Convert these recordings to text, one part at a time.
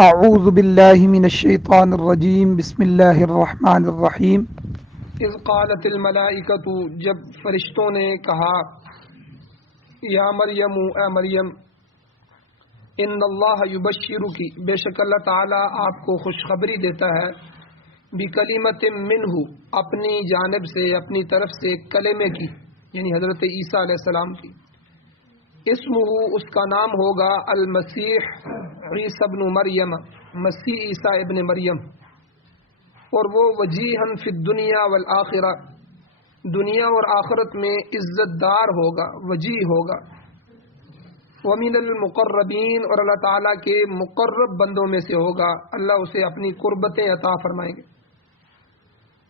اعوذ باللہ من الشیطان الرجیم بسم اللہ الرحمن الرحیم اذ قالت الملائکۃ، جب فرشتوں نے کہا یا مریم، اے مریم، ان اللہ یبشرکی، بے شک اللہ تعالی آپ کو خوشخبری دیتا ہے، بکلمۃ منہ، اپنی جانب سے، اپنی طرف سے، کلمے کی، یعنی حضرت عیسیٰ علیہ السلام کی۔ اسمہ، اس کا نام ہوگا المسیح عیسی ابن مریم، مسیح عیسیٰ ابن مریم، اور وہ وجیہن فی الدنیا والآخرہ، دنیا اور آخرت میں عزت دار ہوگا، وجیہ ہوگا۔ ومن المقربین، اور اللہ تعالیٰ کے مقرب بندوں میں سے ہوگا، اللہ اسے اپنی قربتیں عطا فرمائیں گے۔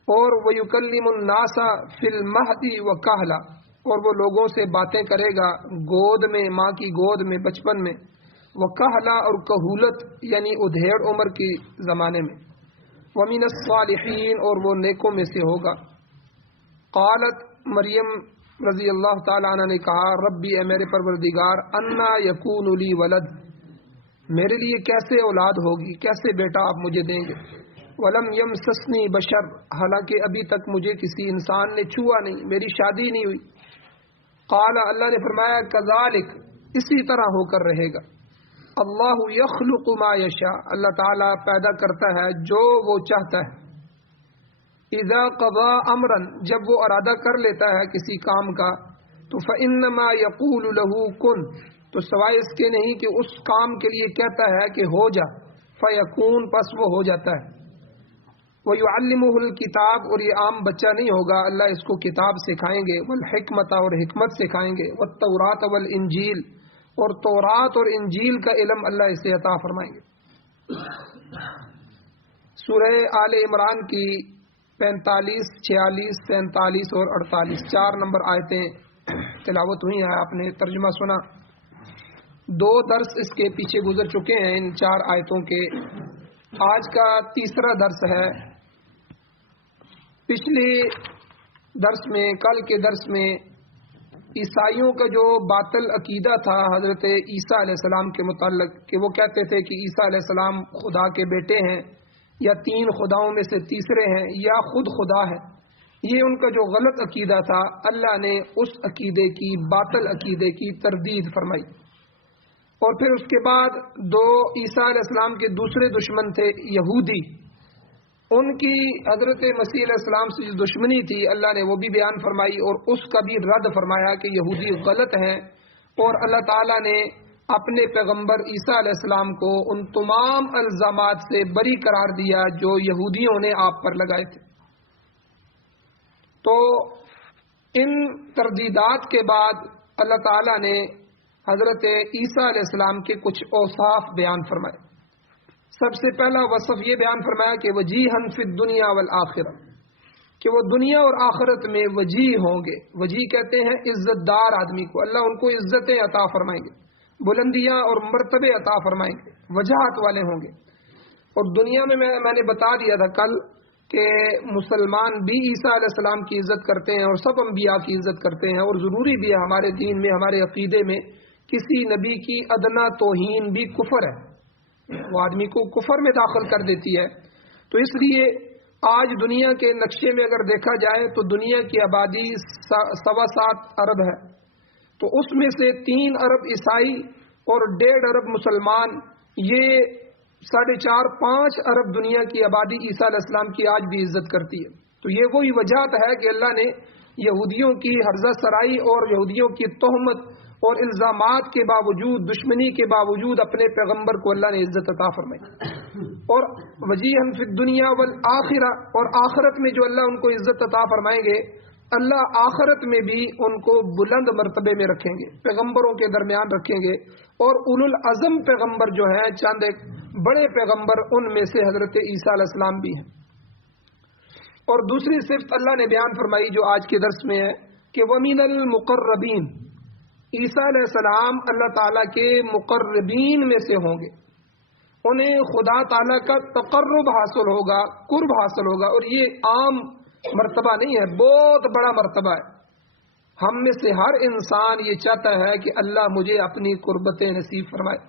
اور وَيُكَلِّمُ النَّاسَ فِي الْمَهْدِ وَكَهْلًا، اور وہ لوگوں سے باتیں کرے گا گود میں، ماں کی گود میں، بچپن میں، وَكَهْلًا، اور کہولت یعنی ادھیڑ عمر کی زمانے میں۔ وَمِنَ الصَّالِحِينَ، اور وہ نیکوں میں سے ہوگا۔ قالت، مریم رضی اللہ تعالی عنہ نے کہا، ربی، اے میرے پروردگار، انا یکون لی ولد، میرے لیے کیسے اولاد ہوگی، کیسے بیٹا آپ مجھے دیں گے؟ ولم یمسسنی بشر، حالانکہ ابھی تک مجھے کسی انسان نے چھوا نہیں، میری شادی نہیں ہوئی۔ قال، اللہ نے فرمایا، کذالک، اسی طرح ہو کر رہے گا۔ اللہ یخلق ما یشاء، اللہ تعالیٰ پیدا کرتا ہے جو وہ چاہتا ہے۔ اذا قضا امرا، جب وہ ارادہ کر لیتا ہے کسی کام کا، تو فانما یقول له کن، تو سوائے اس کے نہیں کہ اس کام کے لیے کہتا ہے کہ ہو جا، فیکون، پس وہ ہو جاتا ہے۔ وَيُعَلِّمُهُ الْكِتَابَ، اور یہ عام بچہ نہیں ہوگا، اللہ اس کو کتاب سکھائیں گے، والحکمت، اور حکمت سکھائیں گے، والتوراۃ والانجیل، اور تورات اور انجیل کا علم اللہ اسے عطا فرمائیں گے۔ سورہ آل عمران کی 45، 46، 47 اور 48، 4 نمبر آیتیں تلاوت ہوئی ہیں، آپ نے ترجمہ سنا۔ 2 درس اس کے پیچھے گزر چکے ہیں ان 4 آیتوں کے، آج کا تیسرا درس ہے۔ پچھلے درس میں، کل کے درس میں، عیسائیوں کا جو باطل عقیدہ تھا حضرت عیسیٰ علیہ السلام کے متعلق، کہ وہ کہتے تھے کہ عیسیٰ علیہ السلام خدا کے بیٹے ہیں، یا 3 خداؤں میں سے تیسرے ہیں، یا خود خدا ہے، یہ ان کا جو غلط عقیدہ تھا، اللہ نے اس عقیدے کی، باطل عقیدے کی تردید فرمائی۔ اور پھر اس کے بعد 2 عیسیٰ علیہ السلام کے دوسرے دشمن تھے یہودی، ان کی حضرت مسیح علیہ السلام سے جو دشمنی تھی، اللہ نے وہ بھی بیان فرمائی، اور اس کا بھی رد فرمایا کہ یہودی غلط ہیں، اور اللہ تعالیٰ نے اپنے پیغمبر عیسیٰ علیہ السلام کو ان تمام الزامات سے بری قرار دیا جو یہودیوں نے آپ پر لگائے تھے۔ تو ان تردیدات کے بعد اللہ تعالیٰ نے حضرت عیسیٰ علیہ السلام کے کچھ اوصاف بیان فرمائے۔ سب سے پہلا وصف یہ بیان فرمایا کہ وجیہن فی الدنیا والآخرہ، کہ وہ دنیا اور آخرت میں وجیہ ہوں گے۔ وجیہ کہتے ہیں عزت دار آدمی کو، اللہ ان کو عزتیں عطا فرمائیں گے، بلندیاں اور مرتبے عطا فرمائیں گے، وجاہت والے ہوں گے۔ اور دنیا میں میں نے بتا دیا تھا کل کہ مسلمان بھی عیسیٰ علیہ السلام کی عزت کرتے ہیں، اور سب انبیاء کی عزت کرتے ہیں، اور ضروری بھی ہے ہمارے دین میں، ہمارے عقیدے میں، کسی نبی کی ادنا توہین بھی کفر ہے، وہ آدمی کو کفر میں داخل کر دیتی ہے۔ تو اس لیے آج دنیا کے نقشے میں اگر دیکھا جائے تو دنیا کی آبادی 7.25 ارب ہے، تو اس میں سے 3 ارب عیسائی اور 1.5 ارب مسلمان، یہ 4.5-5 ارب دنیا کی آبادی عیسیٰ علیہ السلام کی آج بھی عزت کرتی ہے۔ تو یہ وہی وجہت ہے کہ اللہ نے یہودیوں کی ہرزہ سرائی اور یہودیوں کی تہمت اور الزامات کے باوجود، دشمنی کے باوجود، اپنے پیغمبر کو اللہ نے عزت عطا فرمائی۔ اور وجیہن فی الدنیا والآخرہ، اور آخرت میں جو اللہ ان کو عزت عطا فرمائیں گے، اللہ آخرت میں بھی ان کو بلند مرتبے میں رکھیں گے، پیغمبروں کے درمیان رکھیں گے۔ اور اولو العزم پیغمبر جو ہیں، چند ایک بڑے پیغمبر، ان میں سے حضرت عیسیٰ علیہ السلام بھی ہیں۔ اور دوسری صفت اللہ نے بیان فرمائی جو آج کے درس میں ہے، کہ وَمِنَ الْمُقَرَّبِينَ، عیسیٰ علیہ السلام اللہ تعالیٰ کے مقربین میں سے ہوں گے، انہیں خدا تعالیٰ کا تقرب حاصل ہوگا، قرب حاصل ہوگا، اور یہ عام مرتبہ نہیں ہے، بہت بڑا مرتبہ ہے۔ ہم میں سے ہر انسان یہ چاہتا ہے کہ اللہ مجھے اپنی قربتیں نصیب فرمائے،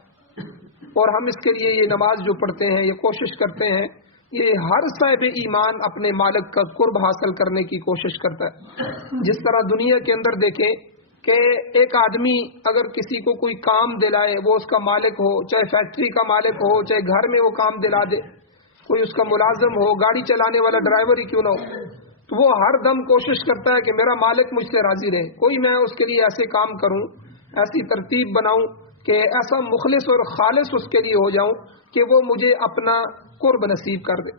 اور ہم اس کے لیے یہ نماز جو پڑھتے ہیں، یہ کوشش کرتے ہیں، یہ ہر صاحب ایمان اپنے مالک کا قرب حاصل کرنے کی کوشش کرتا ہے۔ جس طرح دنیا کے اندر دیکھیں کہ ایک آدمی اگر کسی کو کوئی کام دلائے، وہ اس کا مالک ہو، چاہے فیکٹری کا مالک ہو، چاہے گھر میں وہ کام دلا دے، کوئی اس کا ملازم ہو، گاڑی چلانے والا ڈرائیور ہی کیوں نہ ہو، تو وہ ہر دم کوشش کرتا ہے کہ میرا مالک مجھ سے راضی رہے، کوئی میں اس کے لیے ایسے کام کروں، ایسی ترتیب بناؤں کہ ایسا مخلص اور خالص اس کے لیے ہو جاؤں کہ وہ مجھے اپنا قرب نصیب کر دے۔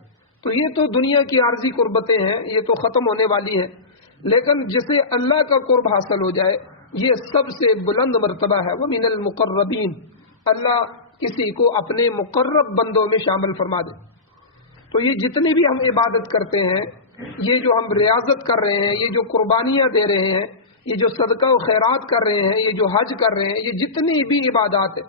تو یہ تو دنیا کی عارضی قربتیں ہیں، یہ تو ختم ہونے والی ہیں، لیکن جسے اللہ کا قرب حاصل ہو جائے یہ سب سے بلند مرتبہ ہے۔ وَمِنَ الْمُقَرَّبِينَ، اللہ کسی کو اپنے مقرب بندوں میں شامل فرما دے۔ تو یہ جتنی بھی ہم عبادت کرتے ہیں، یہ جو ہم ریاضت کر رہے ہیں، یہ جو قربانیاں دے رہے ہیں، یہ جو صدقہ و خیرات کر رہے ہیں، یہ جو حج کر رہے ہیں، یہ جتنی بھی عبادات ہیں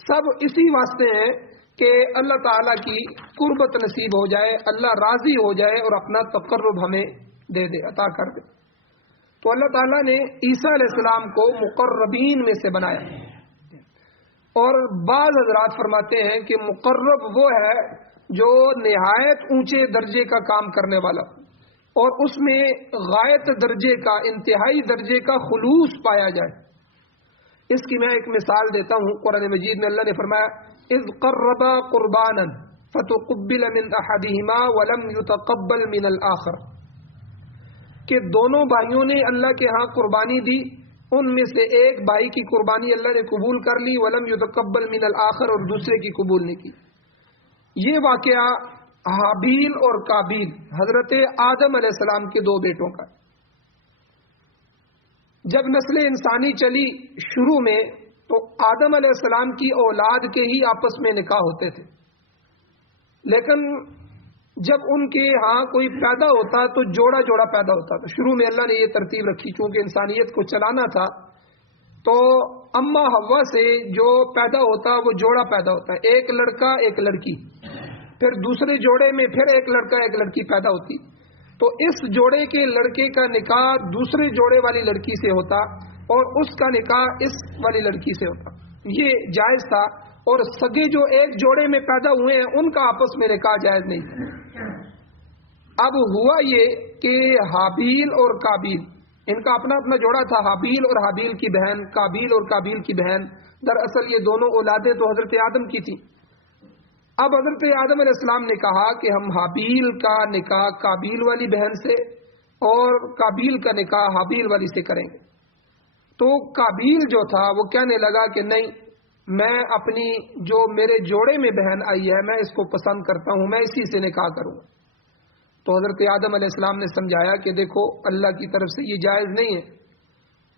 سب اسی واسطے ہیں کہ اللہ تعالیٰ کی قربت نصیب ہو جائے، اللہ راضی ہو جائے اور اپنا تقرب ہمیں دے دے، عطا کر دے۔ تو اللہ تعالیٰ نے عیسیٰ علیہ السلام کو مقربین میں سے بنایا، اور بعض حضرات فرماتے ہیں کہ مقرب وہ ہے جو نہایت اونچے درجے کا کام کرنے والا اور اس میں غایت درجے کا، انتہائی درجے کا خلوص پایا جائے۔ اس کی میں ایک مثال دیتا ہوں، قرآن مجید میں اللہ نے فرمایا اذ قربا قربانا فتقبل من احدہما ولم يتقبل من الآخر، کہ دونوں بھائیوں نے اللہ کے ہاں قربانی دی، ان میں سے ایک بھائی کی قربانی اللہ نے قبول کر لی، ولم يتقبل من الآخر، اور دوسرے کی قبول نہیں کی۔ یہ واقعہ حابیل اور قابیل حضرت آدم علیہ السلام کے دو بیٹوں کا۔ جب نسل انسانی چلی شروع میں تو آدم علیہ السلام کی اولاد کے ہی آپس میں نکاح ہوتے تھے، لیکن جب ان کے ہاں کوئی پیدا ہوتا تو جوڑا جوڑا پیدا ہوتا تھا۔ شروع میں اللہ نے یہ ترتیب رکھی، چونکہ انسانیت کو چلانا تھا، تو اما حوا سے جو پیدا ہوتا وہ جوڑا پیدا ہوتا ہے، ایک لڑکا ایک لڑکی، پھر دوسرے جوڑے میں پھر ایک لڑکا ایک لڑکی پیدا ہوتی، تو اس جوڑے کے لڑکے کا نکاح دوسرے جوڑے والی لڑکی سے ہوتا اور اس کا نکاح اس والی لڑکی سے ہوتا، یہ جائز تھا۔ اور سگے جو ایک جوڑے میں پیدا ہوئے ہیں ان کا آپس میں نکاح جائز نہیں۔ اب ہوا یہ کہ حابیل اور قابیل، ان کا اپنا اپنا جوڑا تھا، حابیل اور حابیل کی بہن، قابیل اور قابیل کی بہن، دراصل یہ دونوں اولادیں تو حضرت آدم کی تھیں۔ اب حضرت آدم علیہ السلام نے کہا کہ ہم حابیل کا نکاح قابیل والی بہن سے اور قابیل کا نکاح حابیل والی سے کریں گے۔ تو قابیل جو تھا وہ کہنے لگا کہ نہیں، میں اپنی جو میرے جوڑے میں بہن آئی ہے میں اس کو پسند کرتا ہوں، میں اسی سے نکاح کروں گا۔ تو حضرت آدم علیہ السلام نے سمجھایا کہ دیکھو اللہ کی طرف سے یہ جائز نہیں ہے،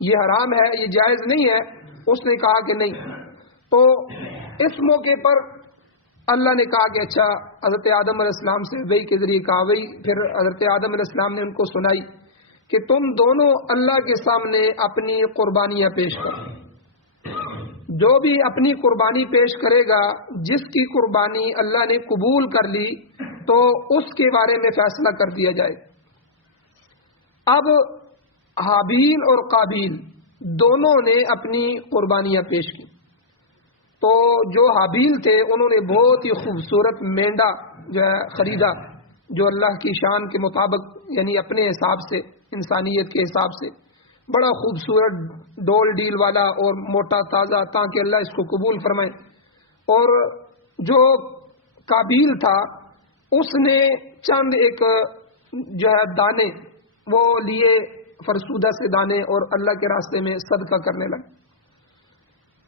یہ حرام ہے، یہ جائز نہیں ہے۔ اس نے کہا کہ نہیں۔ تو اس موقع پر اللہ نے کہا کہ اچھا، حضرت آدم علیہ السلام سے وحی کے ذریعے کہا، وہی پھر حضرت آدم علیہ السلام نے ان کو سنائی کہ تم دونوں اللہ کے سامنے اپنی قربانیاں پیش کرو، جو بھی اپنی قربانی پیش کرے گا، جس کی قربانی اللہ نے قبول کر لی تو اس کے بارے میں فیصلہ کر دیا جائے۔ اب حابیل اور قابیل دونوں نے اپنی قربانیاں پیش کی۔ تو جو حابیل تھے انہوں نے بہت ہی خوبصورت مینڈا جو ہے خریدا، جو اللہ کی شان کے مطابق، یعنی اپنے حساب سے، انسانیت کے حساب سے بڑا خوبصورت ڈول ڈیل والا اور موٹا تازہ، تاکہ اللہ اس کو قبول فرمائے۔ اور جو قابیل تھا اس نے چند ایک جو ہے دانے وہ لیے، فرسودہ سے دانے، اور اللہ کے راستے میں صدقہ کرنے لگے۔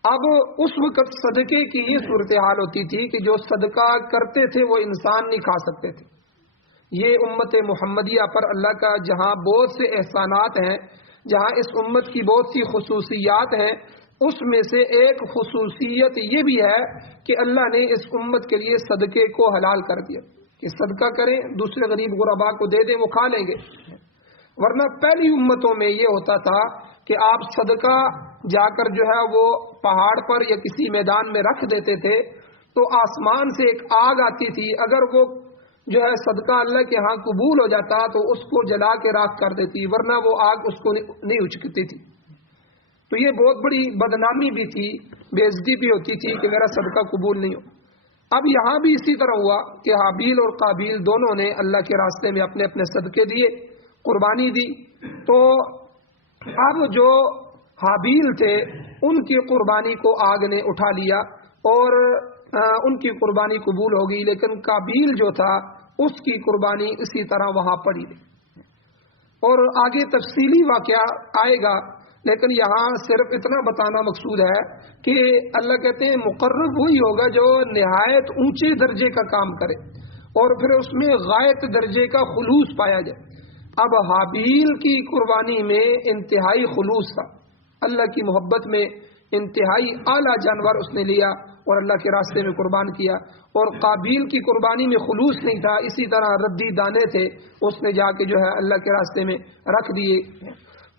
اب اس وقت صدقے کی یہ صورتحال ہوتی تھی کہ جو صدقہ کرتے تھے وہ انسان نہیں کھا سکتے تھے۔ یہ امت محمدیہ پر اللہ کا جہاں بہت سے احسانات ہیں، جہاں اس امت کی بہت سی خصوصیات ہیں، اس میں سے ایک خصوصیت یہ بھی ہے کہ اللہ نے اس امت کے لیے صدقے کو حلال کر دیا کہ صدقہ کریں، دوسرے غریب غربا کو دے دیں، وہ کھا لیں گے۔ ورنہ پہلی امتوں میں یہ ہوتا تھا کہ آپ صدقہ جا کر جو ہے وہ پہاڑ پر یا کسی میدان میں رکھ دیتے تھے تو آسمان سے ایک آگ آتی تھی، اگر وہ جو ہے صدقہ اللہ کے ہاں قبول ہو جاتا تو اس کو جلا کے راکھ کر دیتی، ورنہ وہ آگ اس کو نہیں اچکتی تھی۔ تو یہ بہت بڑی بدنامی بھی تھی بےعزتی بھی ہوتی تھی کہ میرا صدقہ قبول نہیں ہو۔ اب یہاں بھی اسی طرح ہوا کہ حابیل اور قابیل دونوں نے اللہ کے راستے میں اپنے اپنے صدقے دیے، قربانی دی۔ تو اب جو حابیل تھے ان کی قربانی کو آگ نے اٹھا لیا اور ان کی قربانی قبول ہو گئی، لیکن قابیل جو تھا اس کی قربانی اسی طرح وہاں پڑی رہی۔ اور آگے تفصیلی واقعہ آئے گا، لیکن یہاں صرف اتنا بتانا مقصود ہے کہ اللہ کہتے ہیں مقرب وہی ہوگا جو نہایت اونچے درجے کا کام کرے اور پھر اس میں غایت درجے کا خلوص پایا جائے۔ اب حابیل کی قربانی میں انتہائی خلوص تھا، اللہ کی محبت میں انتہائی اعلیٰ جانور اس نے لیا اور اللہ کے راستے میں قربان کیا، اور قابیل کی قربانی میں خلوص نہیں تھا، اسی طرح ردی دانے تھے اس نے جا کے جو ہے اللہ کے راستے میں رکھ دیے۔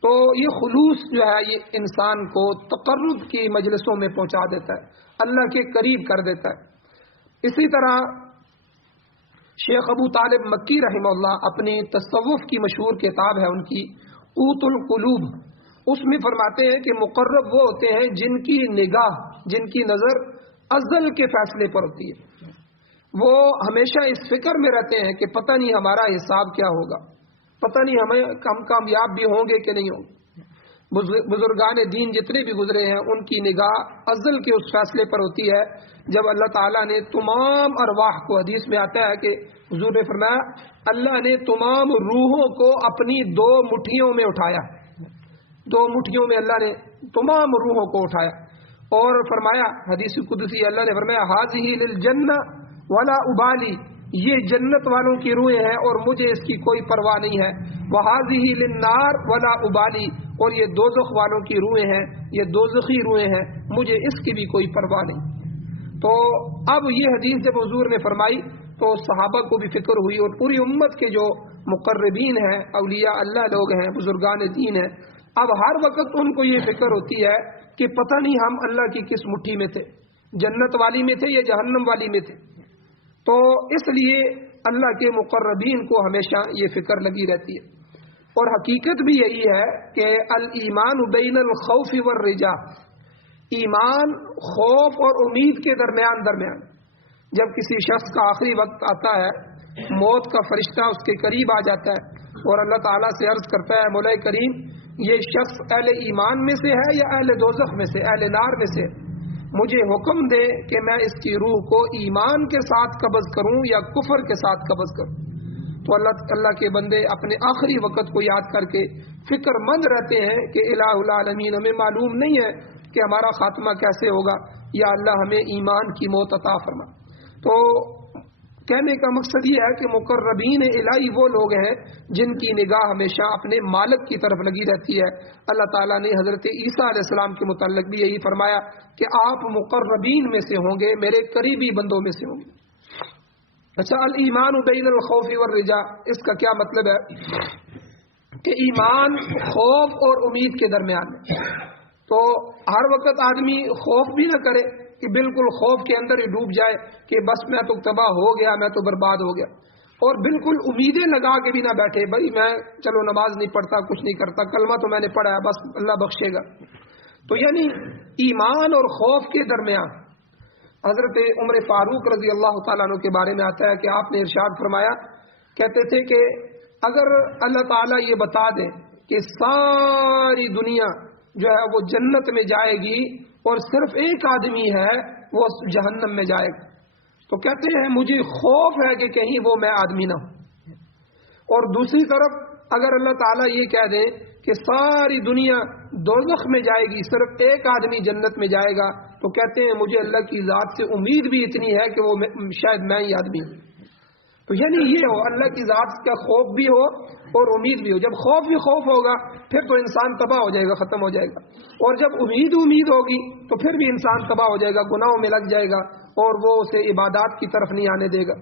تو یہ خلوص جو ہے یہ انسان کو تقرب کی مجلسوں میں پہنچا دیتا ہے، اللہ کے قریب کر دیتا ہے۔ اسی طرح شیخ ابو طالب مکی رحمہ اللہ اپنی تصوف کی مشہور کتاب ہے ان کی قوت القلوب، اس میں فرماتے ہیں کہ مقرب وہ ہوتے ہیں جن کی نگاہ، جن کی نظر ازل کے فیصلے پر ہوتی ہے، وہ ہمیشہ اس فکر میں رہتے ہیں کہ پتہ نہیں ہمارا حساب کیا ہوگا، پتہ نہیں ہم کامیاب بھی ہوں گے کہ نہیں ہوں گے۔ بزرگان دین جتنے بھی گزرے ہیں ان کی نگاہ ازل کے اس فیصلے پر ہوتی ہے جب اللہ تعالیٰ نے تمام ارواح کو، حدیث میں آتا ہے کہ حضور نے فرمایا اللہ نے تمام روحوں کو اپنی 2 مٹھیوں میں اٹھایا، 2 مٹھیوں میں اللہ نے تمام روحوں کو اٹھایا اور فرمایا حدیث قدسی اللہ نے فرمایا ھذہ للجنہ ولا ابالی، یہ جنت والوں کی روحیں ہیں اور مجھے اس کی کوئی پرواہ نہیں ہے، وھذہ للنار ولا ابالی، اور یہ دوزخ والوں کی روحیں ہیں، یہ دوزخی روحیں ہیں، مجھے اس کی بھی کوئی پرواہ نہیں۔ تو اب یہ حدیث جب حضور نے فرمائی تو صحابہ کو بھی فکر ہوئی اور پوری امت کے جو مقربین ہیں، اولیاء اللہ لوگ ہیں، بزرگان دین ہیں، اب ہر وقت ان کو یہ فکر ہوتی ہے کہ پتہ نہیں ہم اللہ کی کس مٹھی میں تھے، جنت والی میں تھے یا جہنم والی میں تھے۔ تو اس لیے اللہ کے مقربین کو ہمیشہ یہ فکر لگی رہتی ہے، اور حقیقت بھی یہی ہے کہ الایمان بین الخوف والرجاء، ایمان خوف اور امید کے درمیان جب کسی شخص کا آخری وقت آتا ہے، موت کا فرشتہ اس کے قریب آ جاتا ہے اور اللہ تعالیٰ سے عرض کرتا ہے مولا کریم یہ شخص اہل ایمان میں سے ہے یا اہل دوزخ میں سے، اہل نار میں سے، مجھے حکم دے کہ میں اس کی روح کو ایمان کے ساتھ قبض کروں یا کفر کے ساتھ قبض کروں۔ تو اللہ کے بندے اپنے آخری وقت کو یاد کر کے فکر مند رہتے ہیں کہ الہ العالمین ہمیں معلوم نہیں ہے کہ ہمارا خاتمہ کیسے ہوگا، یا اللہ ہمیں ایمان کی موت عطا فرما۔ تو کہنے کا مقصد یہ ہے کہ مقربین الہی وہ لوگ ہیں جن کی نگاہ ہمیشہ اپنے مالک کی طرف لگی رہتی ہے۔ اللہ تعالیٰ نے حضرت عیسیٰ علیہ السلام کے متعلق بھی یہی فرمایا کہ آپ مقربین میں سے ہوں گے، میرے قریبی بندوں میں سے ہوں گے۔ اچھا، الایمان بین الخوف والرجاء، اس کا کیا مطلب ہے کہ ایمان خوف اور امید کے درمیان ہے۔ تو ہر وقت آدمی خوف بھی نہ کرے کہ بالکل خوف کے اندر ہی ڈوب جائے کہ بس میں تو تباہ ہو گیا، میں تو برباد ہو گیا، اور بالکل امیدیں لگا کے بھی نہ بیٹھے بھائی میں چلو نماز نہیں پڑھتا، کچھ نہیں کرتا، کلمہ تو میں نے پڑھا ہے بس اللہ بخشے گا۔ تو یعنی ایمان اور خوف کے درمیان حضرت عمر فاروق رضی اللہ تعالیٰ عنہ کے بارے میں آتا ہے کہ آپ نے ارشاد فرمایا، کہتے تھے کہ اگر اللہ تعالیٰ یہ بتا دیں کہ ساری دنیا جو ہے وہ جنت میں جائے گی اور صرف ایک آدمی ہے وہ جہنم میں جائے گا، تو کہتے ہیں مجھے خوف ہے کہ کہیں وہ میں آدمی نہ ہوں۔ اور دوسری طرف اگر اللہ تعالیٰ یہ کہہ دیں کہ ساری دنیا دوزخ میں جائے گی، صرف ایک آدمی جنت میں جائے گا، تو کہتے ہیں مجھے اللہ کی ذات سے امید بھی اتنی ہے کہ وہ شاید میں ہی آدمی ہوں۔ تو یعنی یہ ہو اللہ کی ذات کا خوف بھی ہو اور امید بھی ہو۔ جب خوف بھی خوف ہوگا پھر تو انسان تباہ ہو جائے گا، ختم ہو جائے گا، اور جب امید ہوگی تو پھر بھی انسان تباہ ہو جائے گا، گناہوں میں لگ جائے گا اور وہ اسے عبادات کی طرف نہیں آنے دے گا۔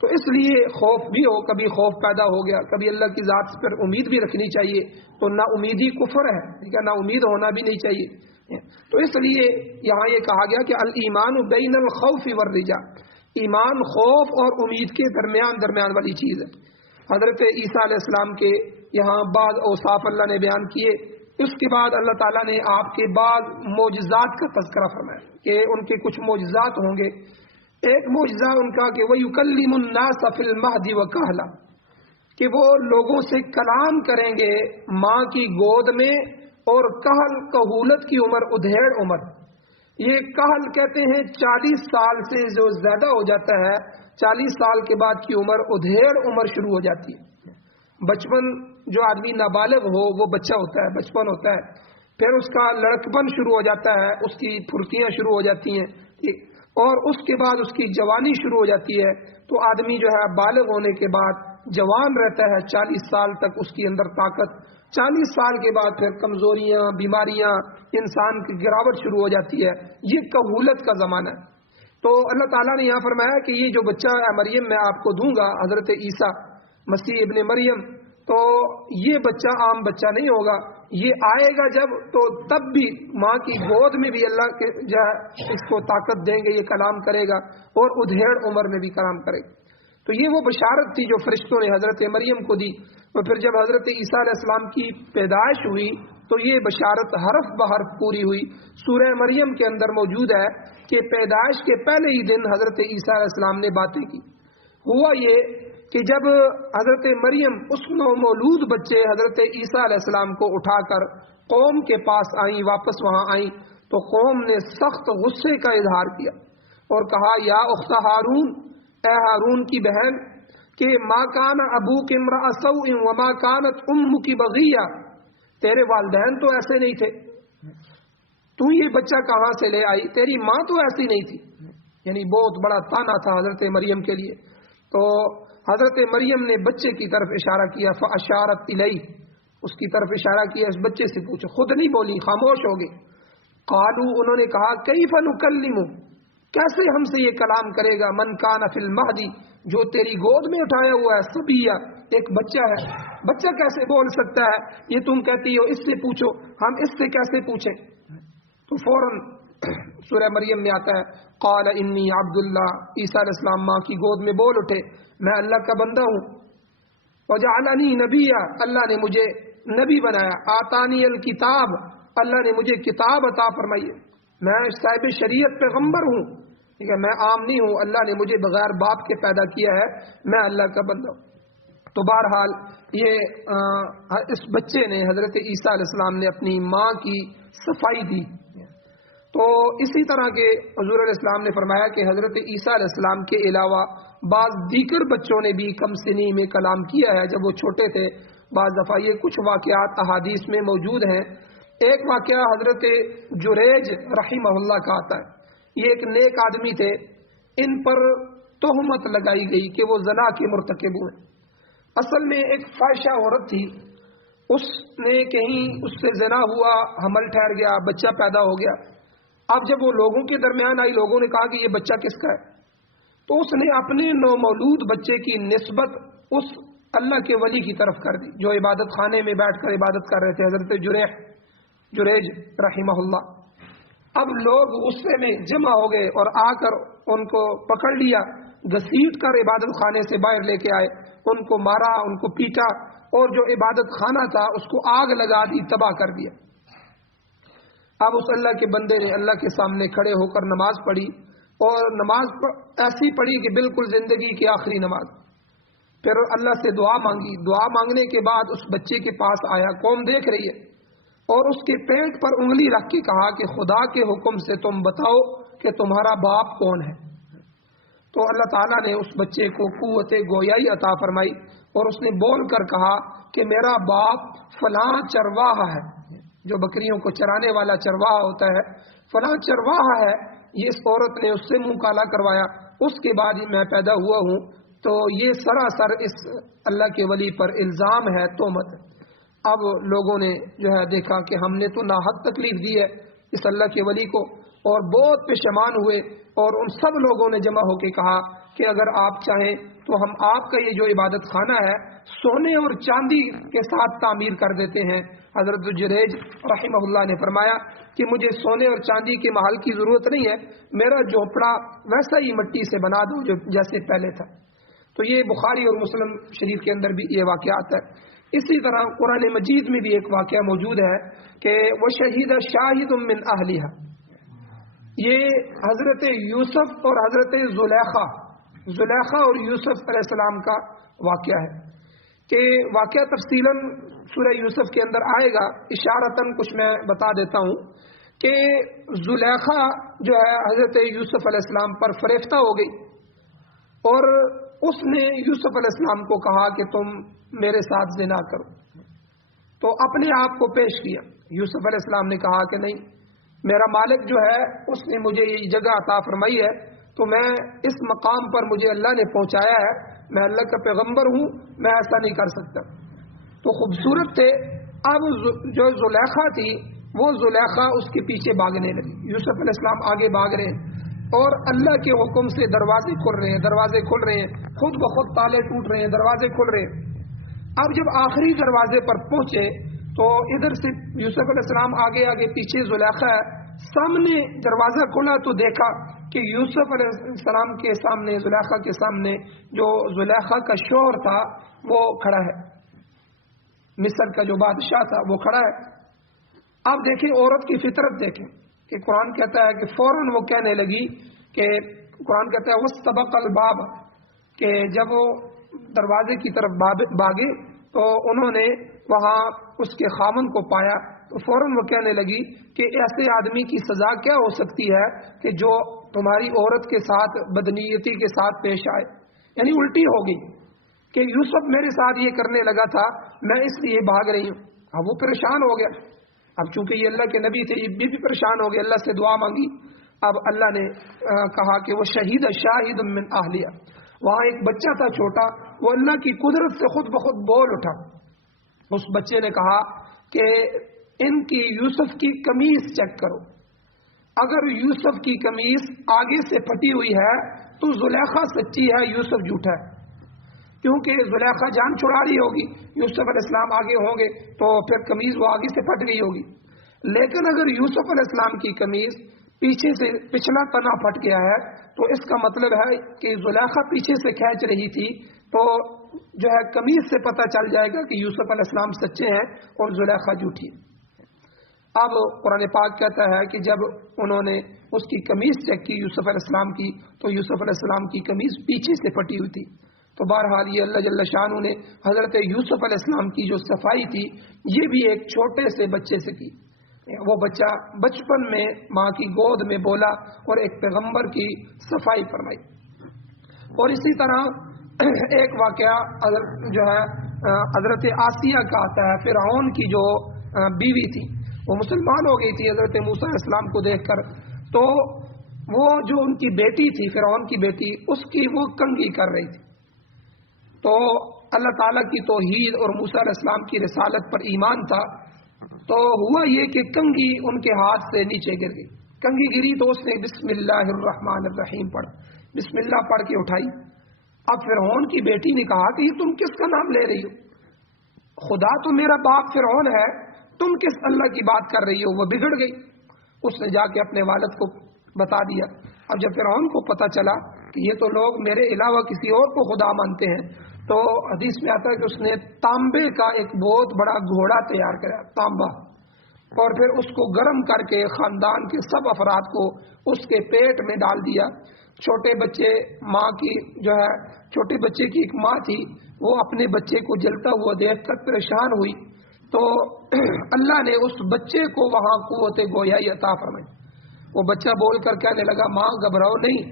تو اس لیے خوف بھی ہو، کبھی خوف پیدا ہو گیا، کبھی اللہ کی ذات پر امید بھی رکھنی چاہیے۔ تو نا امیدی کفر ہے، ٹھیک ہے، نا امید ہونا بھی نہیں چاہیے۔ تو اس لیے یہاں یہ کہا گیا کہ الایمان بین الخوف والرجاء، ایمان خوف اور امید کے درمیان والی چیز ہے۔ حضرت عیسیٰ علیہ السلام کے یہاں بعض اوصاف اللہ نے بیان کیے اس کے بعد اللہ تعالیٰ نے آپ کے بعض معجزات کا تذکرہ فرمایا کہ ان کے کچھ معجزات ہوں گے. ایک معجزہ ان کا کہ وَيُكَلِّمُ النَّاسَ فِي الْمَهْدِ وَكَهْلًا، کہ وہ لوگوں سے کلام کریں گے ماں کی گود میں، اور کہل کہولت کی عمر ادھیڑ عمر. یہ کہل کہتے ہیں 40 سال سے جو زیادہ ہو جاتا ہے، 40 سال کے بعد کی عمر ادھیڑ عمر شروع ہو جاتی ہے. بچپن جو آدمی نابالغ ہو وہ بچہ ہوتا ہے، بچپن ہوتا ہے. پھر اس کا لڑکپن شروع ہو جاتا ہے، اس کی پھرتیاں شروع ہو جاتی ہیں، اور اس کے بعد اس کی جوانی شروع ہو جاتی ہے. تو آدمی جو ہے بالغ ہونے کے بعد جوان رہتا ہے 40 سال تک، اس کے اندر طاقت. 40 سال کے بعد پھر کمزوریاں، بیماریاں، انسان کی گراوٹ شروع ہو جاتی ہے. یہ کہولت کا زمانہ ہے. تو اللہ تعالیٰ نے یہاں فرمایا کہ یہ جو بچہ ہے مریم میں آپ کو دوں گا، حضرت عیسیٰ مسیح ابن مریم، تو یہ بچہ عام بچہ نہیں ہوگا. یہ آئے گا جب، تو تب بھی ماں کی گود میں بھی اللہ کے جو ہے اس کو طاقت دیں گے، یہ کلام کرے گا، اور ادھیڑ عمر میں بھی کلام کرے گا. تو یہ وہ بشارت تھی جو فرشتوں نے حضرت مریم کو دی. اور پھر جب حضرت عیسیٰ علیہ السلام کی پیدائش ہوئی تو یہ بشارت حرف بحرف پوری ہوئی. سورہ مریم کے اندر موجود ہے کہ پیدائش کے پہلے ہی دن حضرت عیسیٰ علیہ السلام نے باتیں کی. ہوا یہ کہ جب حضرت مریم اس نومولود بچے حضرت عیسیٰ علیہ السلام کو اٹھا کر قوم کے پاس آئیں، واپس وہاں آئیں، تو قوم نے سخت غصے کا اظہار کیا اور کہا یا اخت ہارون، اے ہارون کی بہن، کہ ما کان ابوک امرأ سوء وما کانت امک بغیہ، تیرے والدین تو ایسے نہیں تھے، تو یہ بچہ کہاں سے لے آئی، تیری ماں تو ایسی نہیں تھی. یعنی بہت بڑا تانا تھا حضرت مریم کے لیے. تو حضرت مریم نے بچے کی طرف اشارہ کیا، فاشارت الیہ، اس کی طرف اشارہ کیا، اس بچے سے پوچھو. خود نہیں بولی، خاموش ہو گئی. قالوا، انہوں نے کہا کیف نکلم، کیسے ہم سے یہ کلام کرے گا، من کان فی المہدی، جو تیری گود میں اٹھایا ہوا ہے، صبیہ، ایک بچہ ہے، بچہ کیسے بول سکتا ہے. یہ تم کہتی ہو اس سے پوچھو، ہم اس سے کیسے پوچھیں. تو فوراً سورہ مریم میں آتا ہے قال انی عبداللہ، عیسیٰ علیہ السلام ماں کی گود میں بول اٹھے میں اللہ کا بندہ ہوں. وجعلنی نبیا، اللہ نے مجھے نبی بنایا. آتانی الکتاب، اللہ نے مجھے کتاب عطا فرمائی. میں صاحب شریعت پیغمبر ہوں، ٹھیک ہے، میں عام نہیں ہوں. اللہ نے مجھے بغیر باپ کے پیدا کیا ہے، میں اللہ کا بندہ ہوں. تو بہرحال یہ اس بچے نے، حضرت عیسیٰ علیہ السلام نے اپنی ماں کی صفائی دی. تو اسی طرح کے حضور علیہ السلام نے فرمایا کہ حضرت عیسیٰ علیہ السلام کے علاوہ بعض دیگر بچوں نے بھی کم سنی میں کلام کیا ہے جب وہ چھوٹے تھے. بعض دفعہ یہ کچھ واقعات احادیث میں موجود ہیں. ایک واقعہ حضرت جریج رحمہ اللہ کا آتا ہے. یہ ایک نیک آدمی تھے، ان پر تہمت لگائی گئی کہ وہ زنا کے مرتکب ہوئے. اصل میں ایک فاحشہ عورت تھی، اس نے کہیں اس سے زنا ہوا، حمل ٹھہر گیا، بچہ پیدا ہو گیا. اب جب وہ لوگوں کے درمیان آئی، لوگوں نے کہا کہ یہ بچہ کس کا ہے، تو اس نے اپنے نومولود بچے کی نسبت اس اللہ کے ولی کی طرف کر دی جو عبادت خانے میں بیٹھ کر عبادت کر رہے تھے، حضرت جریج رحمہ اللہ. اب لوگ غصے میں جمع ہو گئے اور آ کر ان کو پکڑ لیا، گھسیٹ کر عبادت خانے سے باہر لے کے آئے، ان کو مارا، ان کو پیٹا، اور جو عبادت خانہ تھا اس کو آگ لگا دی، تباہ کر دیا. اب اس اللہ کے بندے نے اللہ کے سامنے کھڑے ہو کر نماز پڑھی، اور نماز ایسی پڑھی کہ بالکل زندگی کی آخری نماز. پھر اللہ سے دعا مانگی. دعا مانگنے کے بعد اس بچے کے پاس آیا، قوم دیکھ رہی ہے، اور اس کے پیٹ پر انگلی رکھ کے کہا کہ خدا کے حکم سے تم بتاؤ کہ تمہارا باپ کون ہے. تو اللہ تعالیٰ نے اس بچے کو قوت گویائی عطا فرمائی، اور اس نے بول کر کہا کہ میرا باپ فلاں چرواہا ہے، جو بکریوں کو چرانے والا چرواہا ہوتا ہے، فلاں چرواہا ہے. یہ اس عورت نے اس سے منہ کالا کروایا، اس کے بعد ہی میں پیدا ہوا ہوں. تو یہ سراسر اس اللہ کے ولی پر الزام ہے، تہمت. اب لوگوں نے جو ہے دیکھا کہ ہم نے تو ناحق تکلیف دی ہے اس اللہ کے ولی کو، اور بہت پشیمان ہوئے، اور ان سب لوگوں نے جمع ہو کے کہا کہ اگر آپ چاہیں تو ہم آپ کا یہ جو عبادت خانہ ہے سونے اور چاندی کے ساتھ تعمیر کر دیتے ہیں. حضرت جریج رحمہ اللہ نے فرمایا کہ مجھے سونے اور چاندی کے محل کی ضرورت نہیں ہے، میرا جھونپڑا ویسا ہی مٹی سے بنا دو جو جیسے پہلے تھا. تو یہ بخاری اور مسلم شریف کے اندر بھی یہ واقعہ آتا ہے. اسی طرح قرآن مجید میں بھی ایک واقعہ موجود ہے کہ وہ شہید شاہد من اہلیہ، یہ حضرت یوسف اور حضرت زلیخا اور یوسف علیہ السلام کا واقعہ ہے کہ واقعہ تفصیلاً سورہ یوسف کے اندر آئے گا، اشارتاً کچھ میں بتا دیتا ہوں کہ زلیخا جو ہے حضرت یوسف علیہ السلام پر فریفتہ ہو گئی اور اس نے یوسف علیہ السلام کو کہا کہ تم میرے ساتھ زنا کرو، تو اپنے آپ کو پیش کیا۔ یوسف علیہ السلام نے کہا کہ نہیں، میرا مالک جو ہے اس نے مجھے یہ جگہ عطا فرمائی ہے، تو میں اس مقام پر مجھے اللہ نے پہنچایا ہے، میں اللہ کا پیغمبر ہوں، میں ایسا نہیں کر سکتا۔ تو خوبصورت تھے۔ اب جو زلیخا تھی وہ زلیخا اس کے پیچھے بھاگنے لگی، یوسف علیہ السلام آگے بھاگ رہے ہیں اور اللہ کے حکم سے دروازے کھل رہے ہیں، خود بخود تالے ٹوٹ رہے ہیں، دروازے کھل رہے ہیں۔ اب جب آخری دروازے پر پہنچے تو ادھر سے یوسف علیہ السلام آگے پیچھے زلیخا ہے، سامنے دروازہ کھلا تو دیکھا کہ یوسف علیہ السلام کے سامنے، زلیخا کے سامنے جو زلیخا کا شوہر تھا وہ کھڑا ہے، مصر کا جو بادشاہ تھا وہ کھڑا ہے۔ اب دیکھیں عورت کی فطرت دیکھیں کہ قرآن کہتا ہے کہ فوراً وہ کہنے لگی کہ قرآن کہتا ہے وَاسْتَبَقَ الْبَابَ، کہ جب وہ دروازے کی طرف بھاگے تو انہوں نے وہاں اس کے خامن کو پایا، تو فوراً وہ کہنے لگی کہ ایسے آدمی کی سزا کیا ہو سکتی ہے کہ جو تمہاری عورت کے ساتھ بدنیتی کے ساتھ پیش آئے، یعنی الٹی ہو گئی کہ یوسف میرے ساتھ یہ کرنے لگا تھا، میں اس لیے بھاگ رہی ہوں۔ اب وہ پریشان ہو گیا، اب چونکہ یہ اللہ کے نبی تھے، یہ بھی پریشان ہو گئے، اللہ سے دعا مانگی۔ اب اللہ نے کہا کہ وہ شاہد من اہلیہ، وہاں ایک بچہ تھا چھوٹا، وہ اللہ کی قدرت سے خود بخود بول اٹھا۔ اس بچے نے کہا کہ ان کی یوسف کی قمیص چیک کرو، اگر یوسف کی قمیص آگے سے پھٹی ہوئی ہے تو زلیخا سچی ہے، یوسف جھوٹا ہے، کیونکہ زلیخا جان چھڑا رہی ہوگی، یوسف علیہ السلام آگے ہوں گے تو پھر قمیص وہ آگے سے پھٹ گئی ہوگی۔ لیکن اگر یوسف علیہ السلام کی قمیص پیچھے سے پچھلا تنا پھٹ گیا ہے تو اس کا مطلب ہے کہ زلیخا پیچھے سے کھینچ رہی تھی، تو جو ہے قمیص سے پتہ چل جائے گا کہ یوسف علیہ السلام سچے ہیں اور زلیخا جھوٹی ہے۔ اب قرآن پاک کہتا ہے کہ جب انہوں نے اس کی قمیص چیک کی یوسف علیہ السلام کی، تو یوسف علیہ السلام کی قمیص پیچھے سے پھٹی ہوئی تھی۔ تو بہرحال یہ اللہ جل شانہ نے حضرت یوسف علیہ السلام کی جو صفائی تھی یہ بھی ایک چھوٹے سے بچے سے کی۔ وہ بچہ بچپن میں ماں کی گود میں بولا اور ایک پیغمبر کی صفائی فرمائی۔ اور اسی طرح ایک واقعہ جو ہے حضرت آسیہ کا آتا ہے، فرعون کی جو بیوی تھی، وہ مسلمان ہو گئی تھی حضرت موسیٰ علیہ السلام کو دیکھ کر، تو وہ جو ان کی بیٹی تھی، فرعون کی بیٹی، اس کی وہ کنگھی کر رہی تھی۔ تو اللہ تعالیٰ کی توحید اور موسیٰ علیہ السلام کی رسالت پر ایمان تھا، تو ہوا یہ کہ کنگھی ان کے ہاتھ سے نیچے گر گئی۔ کنگھی گری تو اس نے بسم اللہ الرحمن الرحیم پڑھ، بسم اللہ پڑھ کے اٹھائی۔ اب فرعون کی بیٹی نے کہا کہ یہ تم کس کا نام لے رہی ہو؟ خدا تو میرا باپ فرعون ہے، تم کس اللہ کی بات کر رہی ہو؟ وہ بگڑ گئی۔ اس نے جا کے اپنے والد کو بتا دیا۔ اب جب فرعون کو پتہ چلا کہ یہ تو لوگ میرے علاوہ کسی اور کو خدا مانتے ہیں، تو حدیث میں آتا ہے کہ اس نے تانبے کا ایک بہت بڑا گھوڑا تیار کرا، تانبا، اور پھر اس کو گرم کر کے خاندان کے سب افراد کو اس کے پیٹ میں ڈال دیا۔ چھوٹے بچے ماں کی جو ہے چھوٹے بچے کی ایک ماں تھی، وہ اپنے بچے کو جلتا ہوا دیکھ کر پریشان ہوئی، تو اللہ نے اس بچے کو وہاں قوت گویائی عطا فرمائی۔ وہ بچہ بول کر کہنے لگا ماں گھبراؤ نہیں،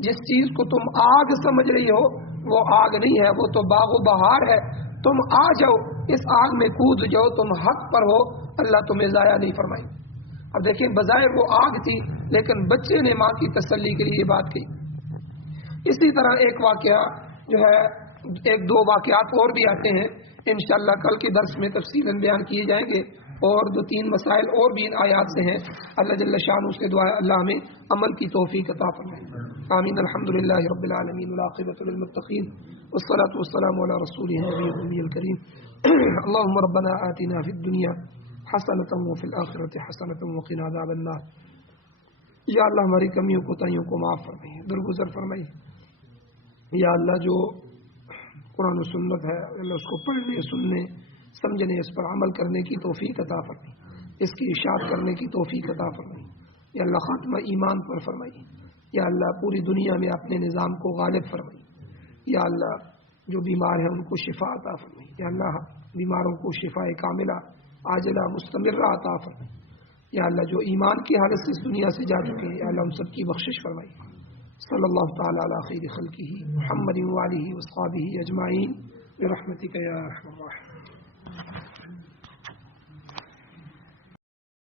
جس چیز کو تم آگ سمجھ رہی ہو وہ آگ نہیں ہے، وہ تو باغ و بہار ہے، تم آ جاؤ اس آگ میں کود جاؤ، تم حق پر ہو، اللہ تمہیں ضائع نہیں فرمائی۔ اب دیکھیں بظاہر وہ آگ تھی لیکن بچے نے ماں کی تسلی کے لیے یہ بات کی۔ اسی طرح ایک واقعہ جو ہے، ایک دو واقعات اور بھی آتے ہیں، انشاءاللہ کل کے درس میں تفصیلاً بیان کیے جائیں گے، اور دو تین مسائل اور بھی ان آیات سے ہیں۔ اللہ جل شانہ سے دعا ہے اللہ ہمیں عمل کی توفیق عطا فرمائے، آمین۔ الحمدللہ رب العالمین والعاقبۃ للمتقین والصلاۃ والسلام علی رسولہ النبی الکریم۔ اللهم ربنا آتنا فی الدنیا حسنۃ وفی الآخرۃ حسنۃ وقنا عذاب النار۔ یا اللہ ہماری کمیوں کوتاہیوں کو معاف فرمائیے، درگزر فرمائیے۔ یا اللہ جو قرآن و سنت ہے اللہ اس کو پڑھنے سننے سمجھنے اس پر عمل کرنے کی توفیق عطا فرمائی، اس کی اشاعت کرنے کی توفیق عطا فرمائی، یا اللہ خاتمہ ایمان پر فرمائی، یا اللہ پوری دنیا میں اپنے نظام کو غالب فرمائی، یا اللہ جو بیمار ہیں ان کو شفا عطا فرمائی، یا اللہ بیماروں کو شفا کاملہ عاجلہ مستمرہ عطا فرمائی، یا اللہ جو ایمان کی حالت سے اس دنیا سے جا چکے ہیں یا اللہ ان سب کی بخشش فرمائی۔ صلی اللہ تعالی علی خیر خلقہ محمد و آلہ و اصحابہ اجمعین برحمتک یا ارحم الراحمین۔